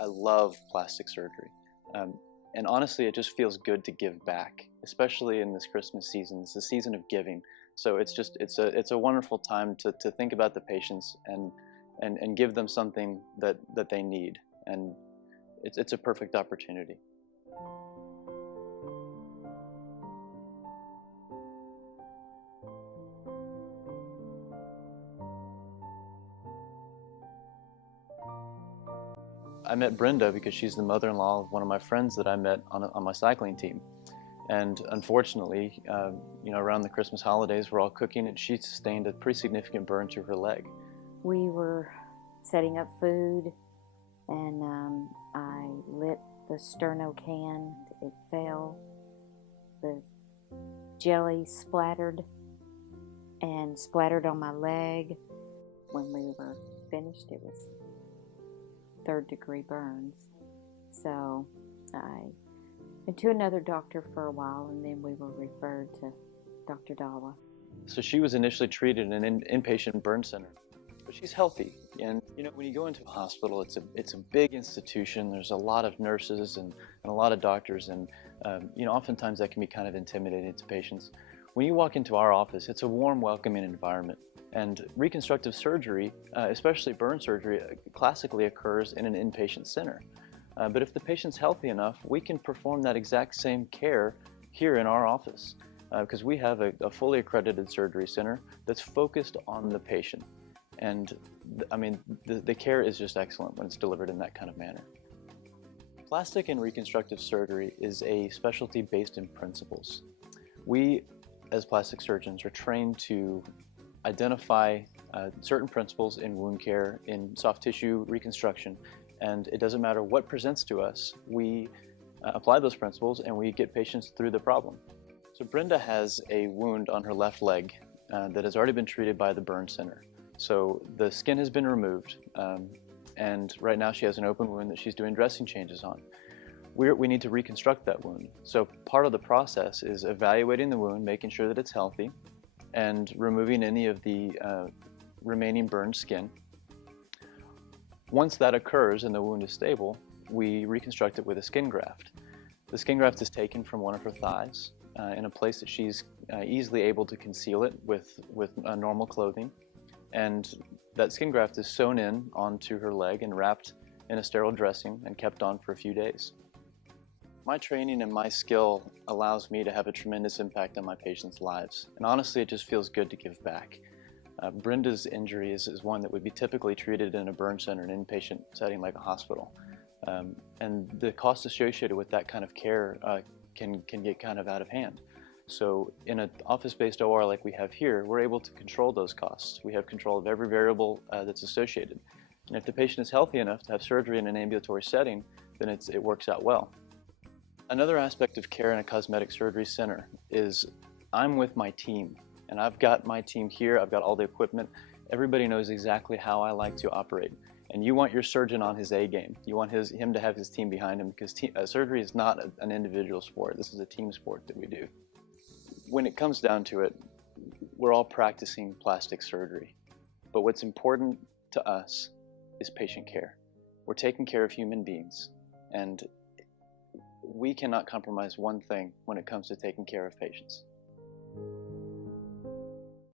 I love plastic surgery. And honestly, it just feels good to give back, especially in this Christmas season. It's the season of giving. So it's a wonderful time to think about the patients and give them something that they need. And it's a perfect opportunity. I met Brenda because she's the mother-in-law of one of my friends that I met on my cycling team. And unfortunately, around the Christmas holidays, we're all cooking, and she sustained a pretty significant burn to her leg. We were setting up food, and I lit the sterno can. It fell. The jelly splattered on my leg. When we were finished, it was third-degree burns. So I went to another doctor for a while, and then we were referred to Dr. Dauwe. So she was initially treated in an inpatient burn center, but she's healthy. And when you go into a hospital, it's a big institution. There's a lot of nurses and a lot of doctors, and oftentimes that can be kind of intimidating to patients. When you walk into our office, it's a warm, welcoming environment. And reconstructive surgery, especially burn surgery, classically occurs in an inpatient center. But if the patient's healthy enough, we can perform that exact same care here in our office because we have a fully accredited surgery center that's focused on the patient. And the care is just excellent when it's delivered in that kind of manner. Plastic and reconstructive surgery is a specialty based in principles. We, as plastic surgeons, are trained to identify certain principles in wound care, in soft tissue reconstruction, and it doesn't matter what presents to us, we apply those principles and we get patients through the problem. So Brenda has a wound on her left leg that has already been treated by the burn center. So the skin has been removed, and right now she has an open wound that she's doing dressing changes on. We need to reconstruct that wound. So part of the process is evaluating the wound, making sure that it's healthy, and removing any of the remaining burned skin. Once that occurs and the wound is stable, we reconstruct it with a skin graft. The skin graft is taken from one of her thighs in a place that she's easily able to conceal it with normal clothing. And that skin graft is sewn in onto her leg and wrapped in a sterile dressing and kept on for a few days. My training and my skill allows me to have a tremendous impact on my patients' lives. And honestly, it just feels good to give back. Brenda's injury is one that would be typically treated in a burn center, an inpatient setting like a hospital. And the costs associated with that kind of care can get kind of out of hand. So in an office-based OR like we have here, we're able to control those costs. We have control of every variable that's associated. And if the patient is healthy enough to have surgery in an ambulatory setting, then it works out well. Another aspect of care in a cosmetic surgery center is I'm with my team, and I've got my team here, I've got all the equipment. Everybody knows exactly how I like to operate. And you want your surgeon on his A game. You want him to have his team behind him because surgery is not an individual sport. This is a team sport that we do. When it comes down to it, we're all practicing plastic surgery. But what's important to us is patient care. We're taking care of human beings, and we cannot compromise one thing when it comes to taking care of patients.